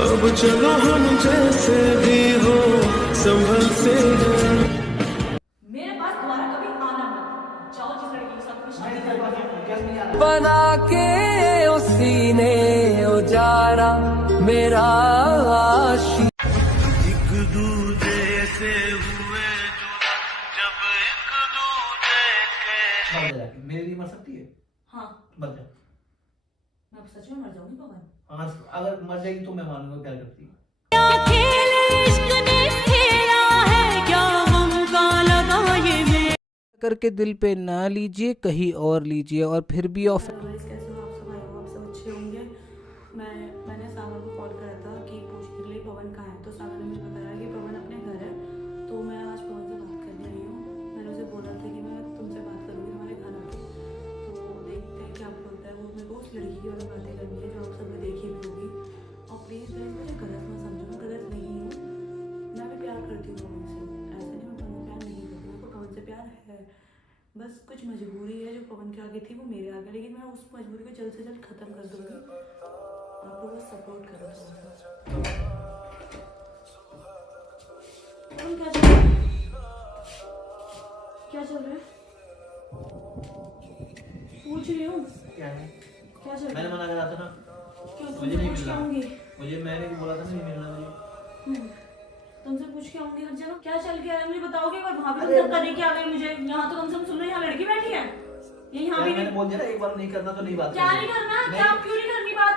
अब चलो हम जैसे भी हो संभल से। मेरे पास दोबारा कभी आना मत। जाओ जिस लड़की के साथ शादी करनी बना के उसी ने उजारा मेरा आशिक। एक दूजे से हुए जब एक दूजे के। मेरे लिए मर सकती है? हाँ मर जा। मैं सच में मर जाऊंगी पवन। हाँ, अगर मर जाएगी तो मैं मानूंगा प्यार करती है। करके दिल पे ना लीजिए, कहीं और लीजिए और फिर भी ऑफ। कैसे हो आप सब? आए हो आप सब अच्छे होंगे। मैंने सागर को कॉल करा था कि पूछने के लिए पवन कहाँ है, तो सागर ने मुझे बताया कि पवन अपने घर है। तो मैं आज पवन से बात करने आई हूँ। मैंने उसे बोला था कि मैं तुमसे बात करूँगी तुम्हारे घर आके, तो देखते हैं क्या बोलता है वो। मेरे को उस लड़की की वाली बातें करनी है जो आप सबने देखी भी होगी। और प्लीज़ गाइस मुझे गलत मत समझो, मैं गलत नहीं हूँ। मैं भी प्यार करती हूँ पवन से, ऐसा नहीं मैं पवन से प्यार नहीं करती, मेरे को पवन से प्यार है। बस कुछ मजबूरी है जो पवन के आगे थी वो मेरे आगे, लेकिन मैं उस मजबूरी को जल्द से जल्द खत्म कर दूंगी। आप लोग बस सपोर्ट करो। पवन क्या चल रहा है? क्या चल रहा है? पूछ रही हूँ क्या है? क्या चल रहा मैंने है? मना करा था ना। क्यों? मुझे तुमसे नहीं पूछ के मिलना। आऊंगी। मैंने भी बोला था नहीं मिलना मुझे। तुमसे पूछ के आऊंगी हर जगह। क्या चल के आ रहा है मुझे बताओगे? और वहाँ भी तुम अरे- तब करने के आ गए मुझे। यहाँ तो कम से कम सुन लो, यहाँ लड़की बैठी है, ये यहाँ भी मैंने नहीं। बोल दिया ना, एक बार नहीं करना तो नहीं बात क्या करनी। नहीं करना? नहीं। क्या क्यों नहीं करनी बात?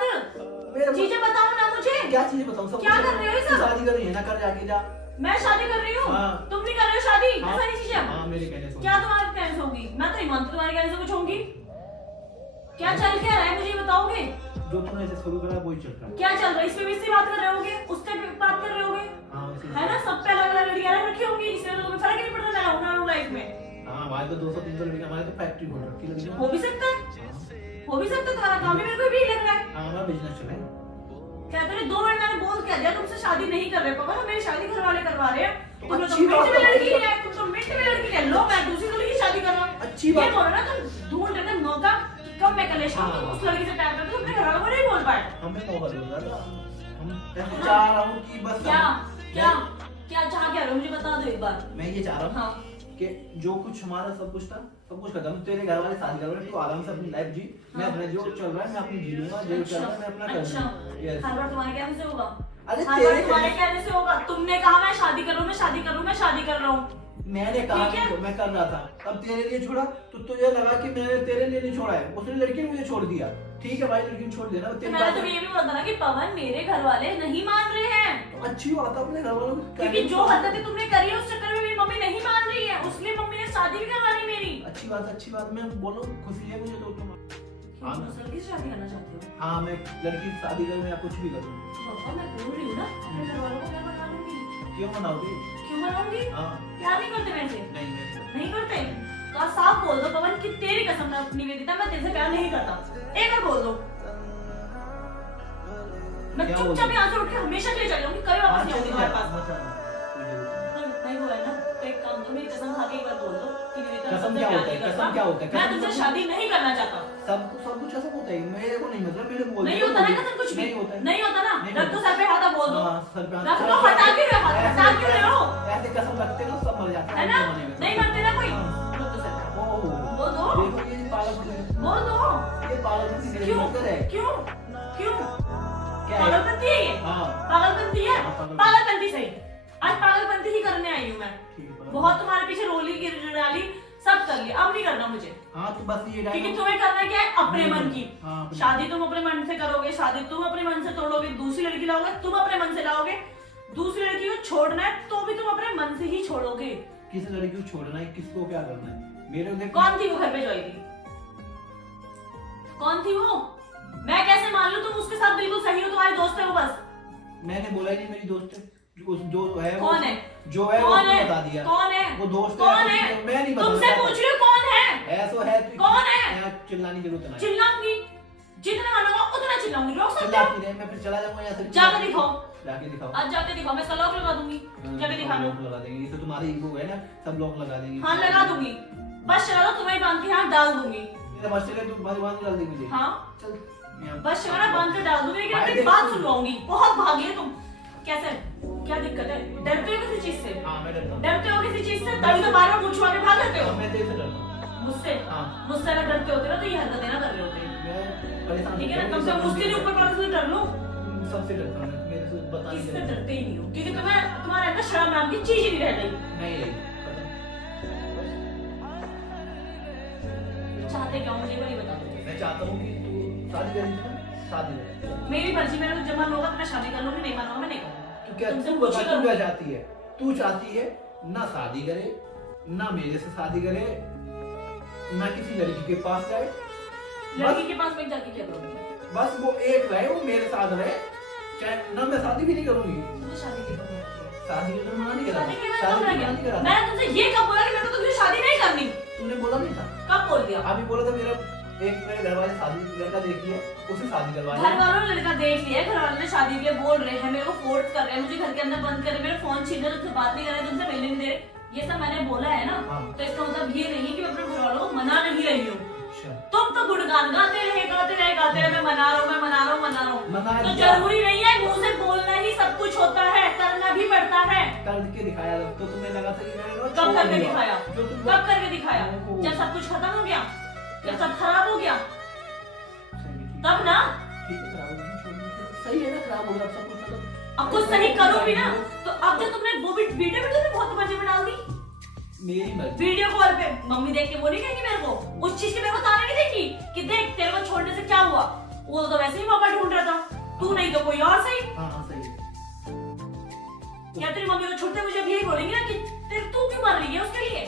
मेरा- चीजें बताओ ना मुझे। क्या चीजें बताऊं? सब क्या कर रहे हो ये सब? शादी कर रही है ना, कर जाके जा। मैं शादी कर रही हूँ, हाँ। तुम नहीं कर रहे हो शादी? हाँ। सारी चीजें हाँ, मेरे कहने से क्या तुम्हारे कहने से होगी? मैं तो नहीं मानती तुम्हारे कहने से कुछ होंगी। क्या चल क्या रहा है मुझे बताओगे? जो तूने ऐसे शुरू करा वही चल रहा है। क्या चल रहा है? इस पे भी इससे बात कर रहे होगे, उस पे भी बात कर रहे होगे, हाँ, उसी से। है ना? सब पे अलग अलग लड़कियां रखी होंगी, इसलिए तो तुम्हें फर्क ही नहीं पड़ता मैं रहूं ना रहूं लाइफ में। हाँ, हमारे तो 200-300 लड़कियां, हमारे तो फैक्ट्री खोल रखी है लड़कियों हो भी सकता है, हो भी सकता है। तुम्हारा काम भी मेरे को भी यही लग रहा है। हाँ, हमारा बिजनेस चले। कहते रहे 2 मिनट मैंने बोल क्या दिया, तुमसे शादी नहीं कर रहे पवन, मेरी शादी घर वाले करवा रहे हैं। तुम तो अच्छी मिनट बात में है। लड़की है, तुम तो मिनट में लड़की है। लो मैं दूसरी लड़की की शादी कर रहा हूँ। अच्छी बात। ये बोलो ना तुम ढूंढ रहे थे मौका कि कब मैं कलेश करूं, तुम उस लड़की से प्यार करते हो, तुम अपने घर वालों को नहीं बोल पाए। हमें मौका दो दादा। हम ऐसे चाह रहा हूँ कि बस क्या क्या मैं- क्या चाह क्या रहे हो मुझे बता दो एक बार। मैं ये चाह रहा हूँ हाँ कि जो कुछ हमारा सब कुछ था सब कुछ खत्म। तेरे घर वाले शादी कर रहे हैं, तू आराम से अपनी लाइफ जी। मैं अपना जो चल रहा है मैं अपनी जी लूंगा, जो चल रहा है मैं अपना कर अच्छा, लूंगा। Yes। हर बार तुम्हारे कहने से होगा? अरे हर तेरे बार तुम्हारे कहने- कहने से होगा? तुमने कहा मैं शादी कर रहा हूँ, मैं शादी कर रहा हूँ, मैं शादी कर रहा हूँ। मैंने कहा ठीक है। कि मैं कर रहा था, तब तेरे लिए छोड़ा तो तुझे लगा कि मैंने तेरे लिए नहीं छोड़ा है, उसने लड़की ने मुझे छोड़ दिया। ठीक है भाई, लड़की ने छोड़ दिया ना, तो तेरी मैंने बात तुम्हें है। ये भी बोला था ना कि पवन मेरे घर वाले नहीं मान रहे हैं, तो अच्छी बात है, अपने घर वालों को क्योंकि जो हरकतें तुमने करी है उस चक्कर में मेरी मम्मी नहीं मान रही है, उसलिए मम्मी ने शादी भी करवानी मेरी। अच्छी बात। मैं बोलूं खुशी है मुझे तो तुम। क्यों तुम उस लड़की से शादी करना चाहते हो? हाँ, मैं लड़की से शादी करूं या कुछ भी करूं। तो पापा मैं बोल रही हूँ ना, अपने घर वालों को मैं बता दूंगी। क्यों मनाओगी? क्यों मनाऊंगी? हाँ। प्यार नहीं करते मेरे से? नहीं मैं नहीं करते? तो आप साफ बोल दो पवन कि तेरी कसम मैं अपनी निवेदिता, मैं तेरे से प्यार नहीं करता। एक बार बोल दो, मैं क्या चुपचाप बोल यहाँ से उठ के हमेशा के लिए चली जाऊंगी, कभी वापस नहीं आऊंगी तुम्हारे पास। नहीं बोला है ना, तो एक काम करो, मेरी कसम खा के एक बार बोल दो कि निवेदिता कसम तुमसे क्या प्यार होता है? नहीं कसम करता। क्या होता है? मैं कसम तुमसे तो- शादी नहीं करना चाहता। सब कुछ ऐसा होता है, मेरे को नहीं मतलब मैंने बोल नहीं दिया, होता ना बोल कसम कुछ भी नहीं होता है। नहीं होता ना। नहीं रख दो होता। सर पे हाथ, बोल दो। हाँ, सर पे हाथ- रख दो, हटा क्यों रहे हो? हटा क्यों रहे हो? ऐसे कसम रखते ना सब मर जाते है हैं ना? जमाने में। नहीं मरते ना कोई? हाँ। रख दो सर पे। ओह, बोल दो, देखो ये पागलपंती बोल दो। ये पागलपंती मेरे क्यों अंदर है। क्यों क्यों? क्या है? पागलपंती है ये? हाँ। पागलपंती है? हाँ, पागलपंती। पागलपंती सही। आज पागलपंती ही करने आई हूँ मैं। ठीक है, बहुत तुम्हारे पीछे रोली की डाली, सब कर लिया, अब नहीं करना मुझे। हाँ तो बस ये क्योंकि डायलॉग तुम्हें करना क्या है? अपने मन की हाँ, अपने- शादी तुम अपने मन से करोगे, शादी तुम अपने मन से तोड़ोगे, दूसरी लड़की लाओगे तुम अपने मन से लाओगे, दूसरी लड़की को छोड़ना है तो भी तुम अपने मन से ही छोड़ोगे। किस लड़की को छोड़ना है, किसको क्या करना है, मेरे को कौन थी वो घर पे जो आई थी? कौन थी वो? मैं कैसे मान लूं तुम उसके साथ बिल्कुल सही हो, तुम्हारी दोस्त है वो बस? मैंने बोला ही नहीं मेरी दोस्त है, जो है वो- कौन है? जो है वो कौन है? बता दिया। कौन है? वो दोस्त कौन है, है? मैं नहीं बता तुमसे पूछ रही हूँ कौन है? ऐसा है तो कौन है? यहाँ चिल्लाने की जरूरत नहीं। चिल्लाऊंगी, जितना मन होगा उतना चिल्लाऊंगी, रोक सकते हो? चिल्लाती रहे, मैं फिर चला जाऊंगा यहाँ से। जाके दिखाओ, जाके दिखाओ। आज जाके दिखाओ, मैं इसका लॉक लगा दूंगी, जाके दिखाना। लॉक लगा देंगे, ये तो तुम्हारी ईगो है ना, सब लॉक लगा देंगे। हाँ लगा दूंगी, बस चला दो, तुम्हें बांध के हाथ डाल दूंगी। मेरा बस चले तो भगवान डाल देंगे मुझे। हाँ चल बस शरारा बांध कर डाल दूंगी, लेकिन अपनी बात सुनवाऊंगी। बहुत भागी है तुम। कैसे, क्या दिक्कत है? डरते हो किसी चीज से? हाँ मैं डरता हूँ। डरते हो किसी चीज से? तभी तो बार बार मुझ छुआ के भाग जाते हो। मैं तेरे से डरता हूँ। मुझसे? हाँ। मुझसे अगर डरते होते ना तो ये हरकतें ना कर रहे होते। मैं परेशान ठीक है ना, कम से कम मुझसे नहीं ऊपर पड़ा तो डर लो। सबसे डरता हूँ, मेरे से बता नहीं किसी से सकता। डरते ही नहीं हो, क्योंकि तुम्हारे अंदर शर्म नाम की चीज ही नहीं रह गई। नहीं रही, चाहते क्या हो मुझे बड़ी बता दो। मैं चाहता हूँ कि तू शादी करें ना, शादी कर। मेरी मर्जी, मेरा तो जब मन होगा तो मैं शादी कर लूंगी, नहीं मन होगा मैं नहीं करूंगी। तू क्या तुमसे तू पूछ बता, ही तू करूंगी। क्या चाहती है? तू चाहती है ना शादी करे, ना मेरे से शादी करे, ना किसी लड़की के पास जाए, लड़की के पास मैं जाके क्या करूंगी? बस वो एक रहे, वो मेरे साथ रहे, चाहे ना मैं शादी भी नहीं करूंगी। मुझे शादी के कब शादी के लिए मना नहीं करा, शादी के लिए शादी कब के लिए लगे? मना नहीं करा। मैंने तुमसे ये कब बोला कि मेरे को तुमसे शादी नहीं करनी? तूने बोला नहीं था? कब बोल दिया? अभी बोला था मेरा मेरे घर वाले शादी लड़का देख लिया, उसे शादी करवा घर वालों ने लड़का देख लिया, घर वालों ने शादी के लिए बोल रहे हैं, मेरे को फोर्स कर रहे हैं, मुझे घर के अंदर बंद कर रहे हैं, मेरा फोन छीन रहे हैं, तुमसे बात नहीं कर रहे हैं, तुमसे मिलने नहीं दे रहे। ये सब मैंने बोला है ना, हाँ। तो इसका मतलब ये नहीं है कि मैं अपने घर वालों को मना नहीं रही हूँ। अच्छा। तुम तो गुणगान गाते रहे मैं मना रहा हूँ, मैं मना रहा हूँ, मना रहा मना हूँ। तो दिया। जरूरी नहीं है मुंह से बोलना ही सब कुछ होता है, करना भी पड़ता है। करके दिखाया तो तुम्हें लगा था कि मैंने वो कब छोड़ करके दिया। दिखाया? जो तुम कब करके दिखाया? ओहो। जब सब कुछ खत्म हो गया, जब सब खराब हो गया, सही है, ठीक तब ना। ठीक है, खराब हो गया, छोड़ दो। सही है ना, खराब हो गया, अब सब कुछ खत्म। अब कुछ सही करो भी ना, तो अब जो तुमने वो भी वीडियो में तुमने बहुत मजे में डाल दी। मेरी मर्जी। वीडियो कॉल पे मम्मी देख के वो नहीं कहेगी मेरे को, उस चीज की मेरे को ताने नहीं देगी कि देख तेरे को छोड़ने से क्या हुआ। वो तो वैसे ही मौका ढूंढ रहा था, तू नहीं तो कोई और सही। हाँ हाँ सही है। क्या तेरी मम्मी को छोड़ते मुझे अब यही बोलेंगी ना कि तेरे तू क्यों मर रही है उसके लिए?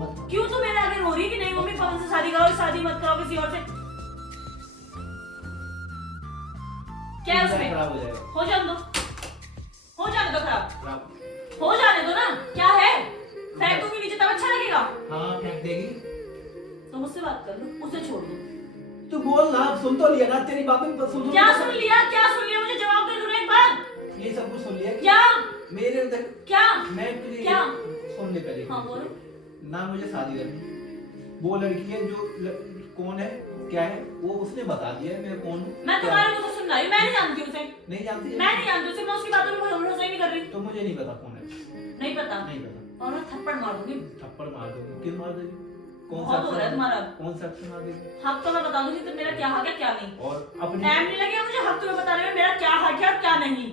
मत क्यों तू मेरे आगे रो रही है कि नहीं मम्मी पवन से शादी करो, शादी मत करो किसी और से? क्या है उसमें? खराब हो जाएगा। हो जाने दो, हो जाने दो खराब, खराब। हो जाने दो ना। क्या है, फेंक दूंगी नीचे तब अच्छा लगेगा। हाँ फेंक देगी। तो मुझसे बात कर लो, उसे छोड़ दो। तू बोल ना, सुन तो लिया ना, तेरी बातें पर सुन। क्या सुन लिया, क्या सुन लिया? मुझे जवाब दे दो ना एक बार। ये सब कुछ सुन लिया। क्या मेरे अंदर क्या मैं तुझे क्या? सुन ले पहले। हाँ बोलो। ना मुझे शादी करनी, वो लड़की है जो कौन है क्या है वो उसने बता दिया है मैं कौन हूँ। मैं तुम्हारे मुंह से सुन रही हूँ, मैं नहीं जानती उसे। नहीं जानती है? मैं नहीं जानती उसे, मैं उसकी बातों में भरोसा ही नहीं कर रही। तो मुझे नहीं पता कौन है। नहीं पता, नहीं पता। और मैं थप्पड़ मार दूंगी। थप्पड़ मार दोगी? किस मार देगी? कौन बहुत हो रहा है तुम्हारा। कौन सा अक्षर मार देगी? हक तो मैं बता दूंगी तो मेरा क्या हक है क्या नहीं। और अपनी टाइम नहीं लगेगा मुझे हक तुम्हें बताने में, मेरा क्या हक है और क्या नहीं।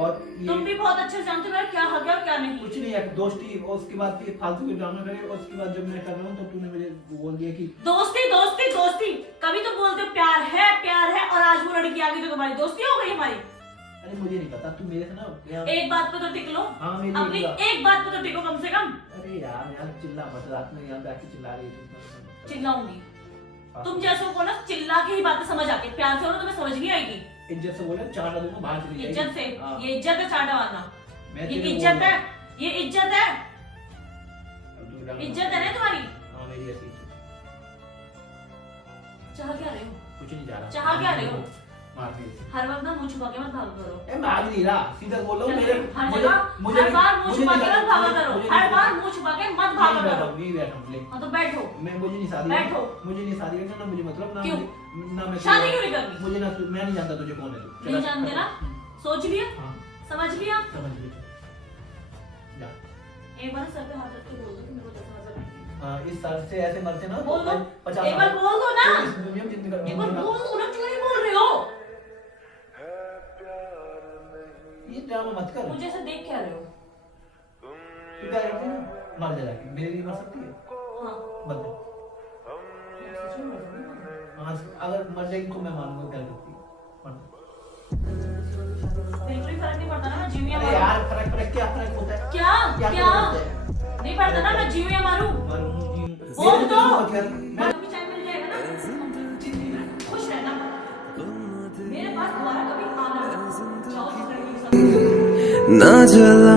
और ये तुम भी बहुत अच्छे से जानते हो मेरा क्या हक है और क्या नहीं। कुछ नहीं है, दोस्ती। और उसके बाद फिर फालतू के ड्रामा करे, और उसके बाद जब मैं कर रहा हूँ तो तूने मुझे बोल दिया कि दोस्ती दोस्ती दोस्ती, कभी तो बोलते हो प्यार है और आज वो लड़की आ गई तो तुम्हारी दोस्ती हो गई हमारी। अरे मुझे नहीं पता, तू मेरे से ना यहाँ- एक बात पे तो टिक लो। हाँ मेरी अपनी एक बात पे तो टिको कम से कम। अरे यार यार चिल्ला मत, रात में यहाँ पे आके चिल्ला रही है तुम। चिल्लाऊंगी तुम जैसों को ना, चिल्ला के ही बातें समझ आती है, प्यार से हो ना तुम्हें समझ नहीं आएगी। इज्जत से बोले, चाटा दूंगा, बाहर चली जाएगी। इज्जत से, हाँ। ये इज्जत है चाटा मारना, मैं ये तेरे इज्जत बोल है, रहा हूँ। ये इज्जत है, अब तू ड्रामा- इज्जत है ना तुम्हारी। हाँ मेरी ऐसी इज्जत। चाह क्या रहे हो? कुछ नहीं जा रहा। चाह क्या रहे हो? मार दी। हर वक्त ना मुंह छुपा के मत भागा करो। ए भाग नहीं रहा, सीधा बोल रहा हूँ मेरे हर मुझे- जगह मुझे हर बार मुंह मुझे छुपा नहीं के मत करना, भागा मुझे- करो, मुझे हर नहीं बार करना। मुंह छुपा के मत भागा नहीं बैठा करो। हूँ, नहीं बैठा हूँ, ले। हाँ तो बैठो। मैं मुझे नहीं शादी बैठो। मुझे नहीं शादी करना, ना मुझे मतलब ना क्यों? मुझे- ना मैं शादी क्यों नहीं करनी? मुझे ना मैं नहीं जानता तुझे कौन है तू। नहीं जानते ना? सोच लिया, हाँ समझ लिया। समझ ली। जा। एक बार सर पे हाथ रख के बोल दो कि मेरे को जैसा नजर आता हाँ, इस सर से ऐसे मरते ना बोल दो। 50 एक बार बोल दो ना। इस दुनिया में जिंदगी है। एक बार बोल दो ना, क्यों नहीं बोल रहे हो? ये ड्रामा मत कर। मुझे ऐसे देख क्या रहे हो? तू क्या करती है ना, मर जा जाके, मेरे लिए मर सकती है। हाँ मत जा। सच में मर जाऊंगी। हाँ, अगर मर जाएगी तो मैं मानूंगा क्या करती है। मर जा। बिल्कुल भी फर्क नहीं पड़ता ना मैं जीऊं या अरे मरूं। यार फर्क क्या फर्क होता है? क्या क्या क्या फर्क होता है? नहीं पड़ता ना मैं जीऊं या मरूं। बोल दो। मैं कभी चाय मिल जाएगा ना, खुश रहना। मेरे पास दोबारा कभी आना मत। जाओ जिस लड़की के साथ। ना जला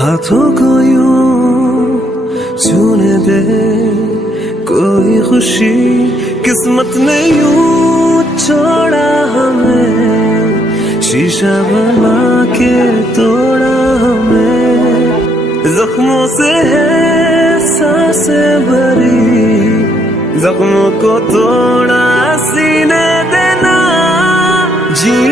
हाथों को यूं छूने दे, कोई खुशी किस्मत ने यूं छोड़ा हमें, शीशा बना के तोड़ा हमें, जख्मों से है सांसें भरी, जख्मों को तोड़ा सीने देना जीने